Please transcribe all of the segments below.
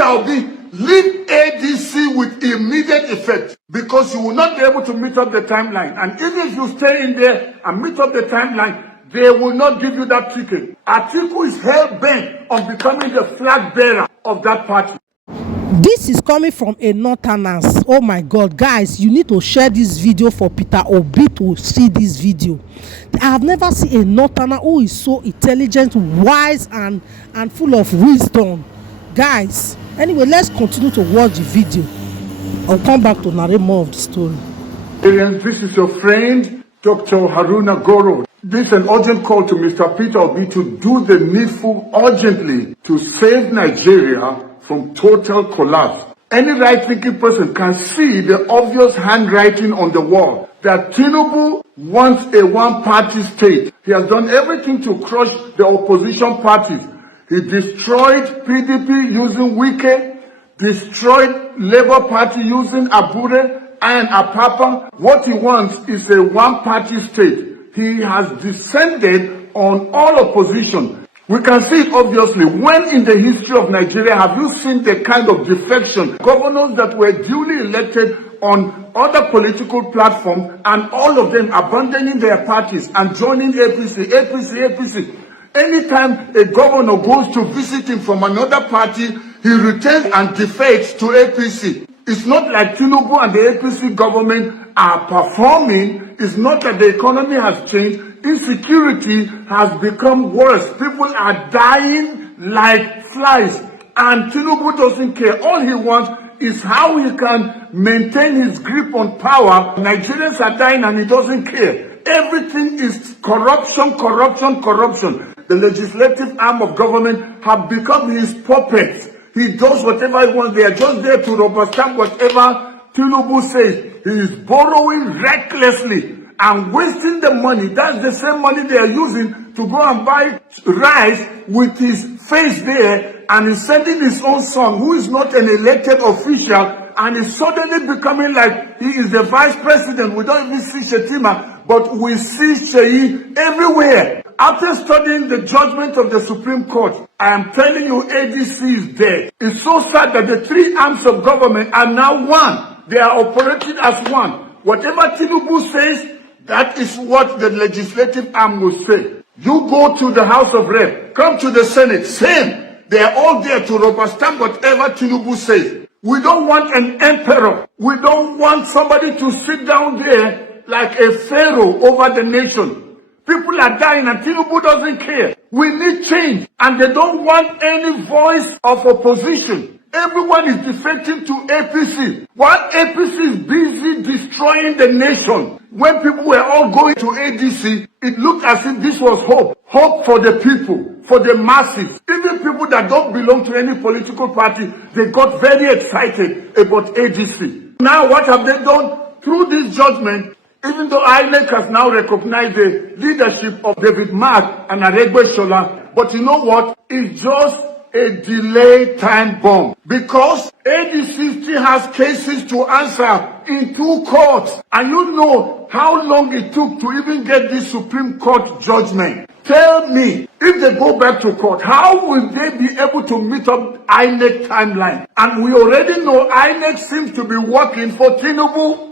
Peter Obi, leave ADC with immediate effect, because you will not be able to meet up the timeline. And even if you stay in there and meet up the timeline, they will not give you that ticket. Atiku is hell-bent on becoming the flag bearer of that party. This is coming from a northerners. Oh my God, guys, you need to share this video for Peter Obi to see this video. I have never seen a northerner who is so intelligent, wise, and full of wisdom. Guys, anyway, let's continue to watch the video. I'll come back to narrate more of the story. This is your friend, Dr. Haruna Goro. This is an urgent call to Mr. Peter Obi to do the needful urgently to save Nigeria from total collapse. Any right-thinking person can see the obvious handwriting on the wall that Tinubu wants a one-party state. He has done everything to crush the opposition parties. He destroyed PDP using Wike, destroyed Labour Party using Abure and Apapa. What he wants is a one-party state. He has descended on all opposition. We can see it obviously. When in the history of Nigeria have you seen the kind of defection? Governors that were duly elected on other political platforms and all of them abandoning their parties and joining APC. Anytime a governor goes to visit him from another party, he returns and defects to APC. It's not like Tinubu and the APC government are performing. It's not that the economy has changed. Insecurity has become worse. People are dying like flies. And Tinubu doesn't care. All he wants is how he can maintain his grip on power. Nigerians are dying and he doesn't care. Everything is corruption. The legislative arm of government have become his puppets. He does whatever he wants. They are just there to rubber stamp whatever Tinubu says. He is borrowing recklessly and wasting the money. That's the same money they are using to go and buy rice with his face there, and he's sending his own son, who is not an elected official, and is suddenly becoming like he is the vice president. We don't even see Shetima, but we see Sheyi everywhere. After studying the judgment of the Supreme Court, I am telling you, ADC is dead. It's so sad that the three arms of government are now one. They are operating as one. Whatever Tinubu says, that is what the legislative arm will say. You go to the House of Rep, come to the Senate, same. They are all there to rubber stamp whatever Tinubu says. We don't want an emperor. We don't want somebody to sit down there like a pharaoh over the nation. People are dying and Tinubu doesn't care. We need change, and they don't want any voice of opposition. Everyone is defecting to APC. While APC is busy destroying the nation. When people were all going to ADC, it looked as if this was hope. Hope for the people, for the masses. Even people that don't belong to any political party, they got very excited about ADC. Now what have they done? Through this judgment, even though INEC has now recognized the leadership of David Mark and Aregbe Shola, but you know what? It's just a delay time bomb, because ADC still has cases to answer in 2 courts, and you know how long it took to even get this Supreme Court judgment. Tell me, if they go back to court, how will they be able to meet up INEC timeline? And we already know INEC seems to be working for Tinubu.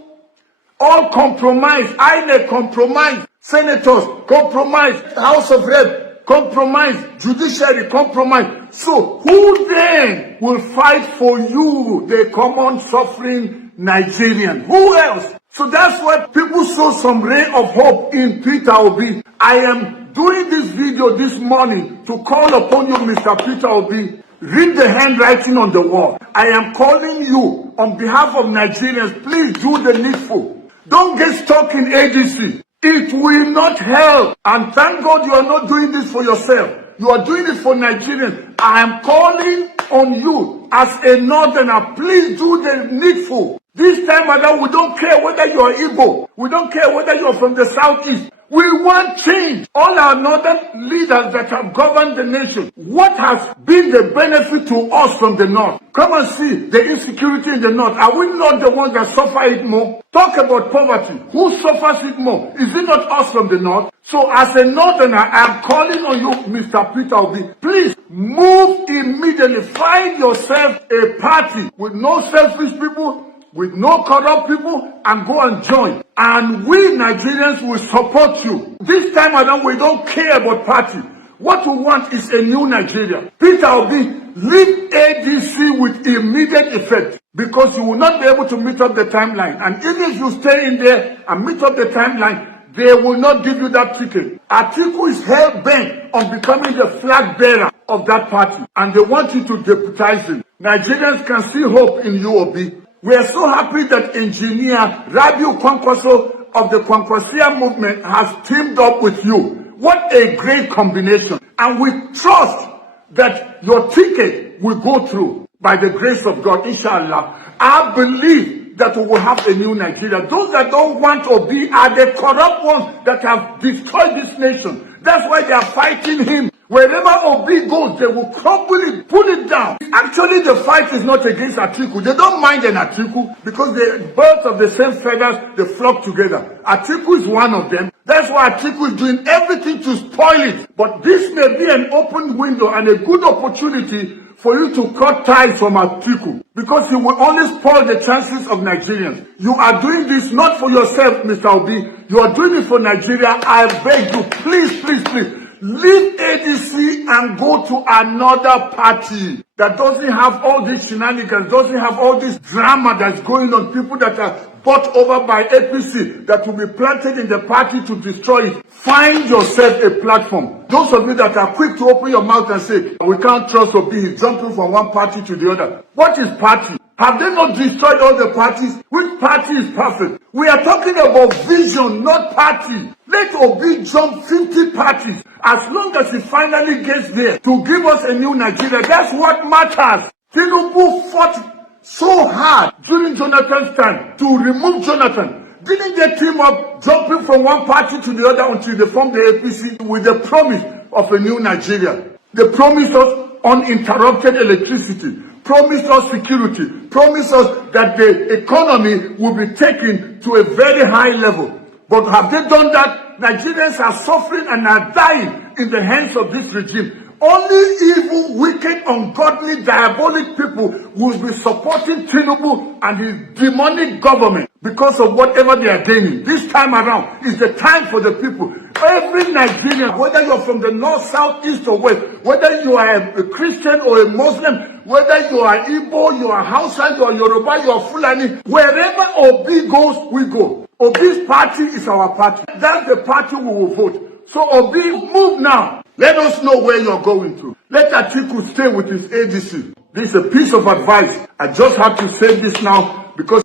All compromise, INEC compromise, senators compromise, House of Rep compromise, judiciary compromise. So who then will fight for you, the common suffering Nigerian? Who else? So that's why people saw some ray of hope in Peter Obi. I am doing this video this morning to call upon you, Mr. Peter Obi. Read the handwriting on the wall. I am calling you on behalf of Nigerians. Please do the needful. Don't get stuck in ADC. It will not help. And thank God you are not doing this for yourself. You are doing it for Nigerians. I am calling on you as a northerner. Please do the needful. This time around, we don't care whether you are Igbo. We don't care whether you are from the southeast. We want change. All our northern leaders that have governed the nation, what has been the benefit to us from the north? Come and see the insecurity in the north. Are we not the ones that suffer it more? Talk about poverty. Who suffers it more? Is it not us from the north? So as a northerner, I'm calling on you, Mr. Peter Obi, please move immediately. Find yourself a party with no selfish people, with no corrupt people, and go and join. And we Nigerians will support you. This time around, we don't care about party. What we want is a new Nigeria. Peter Obi, leave ADC with immediate effect, because you will not be able to meet up the timeline. And even if you stay in there and meet up the timeline, they will not give you that ticket. Atiku is hell-bent on becoming the flag bearer of that party, and they want you to deputize him. Nigerians can see hope in you, Obi. We are so happy that engineer Rabiu Kwankwaso of the Kwankwasia movement has teamed up with you. What a great combination. And we trust that your ticket will go through by the grace of God, inshallah. I believe that we will have a new Nigeria. Those that don't want to be are the corrupt ones that have destroyed this nation. That's why they are fighting him. Wherever Obi goes, they will crumble it, pull it down. Actually, the fight is not against Atiku. They don't mind an Atiku, because the birds of the same feathers, they flock together. Atiku is one of them. That's why Atiku is doing everything to spoil it. But this may be an open window and a good opportunity for you to cut ties from Atiku, because he will only spoil the chances of Nigerians. You are doing this not for yourself, Mr. Obi. You are doing it for Nigeria. I beg you, please, please, please, leave ADC and go to another party that doesn't have all these shenanigans, doesn't have all this drama that's going on, people that are bought over by APC that will be planted in the party to destroy it. Find yourself a platform. Those of you that are quick to open your mouth and say, we can't trust Obi, he's jumping from one party to the other. What is party? Have they not destroyed all the parties? Which party is perfect? We are talking about vision, not party. Let Obi jump 50 parties. As long as he finally gets there to give us a new Nigeria, that's what matters. Tinubu fought so hard during Jonathan's time to remove Jonathan. Didn't they team up, jumping from one party to the other until they formed the APC with the promise of a new Nigeria? They promised us uninterrupted electricity, promised us security, promised us that the economy will be taken to a very high level. But have they done that? Nigerians are suffering and are dying in the hands of this regime. Only evil, wicked, ungodly, diabolic people will be supporting Tinubu and his demonic government because of whatever they are gaining. This time around is the time for the people. Every Nigerian, whether you're from the north, south, east, or west, whether you are a Christian or a Muslim, whether you are Igbo, you are Hausa, you are Yoruba, you are Fulani, wherever Obi goes, we go. Obi's party is our party. That's the party we will vote. So Obi, move now. Let us know where you're going to. Let Atiku stay with his ADC. This is a piece of advice. I just have to say this now because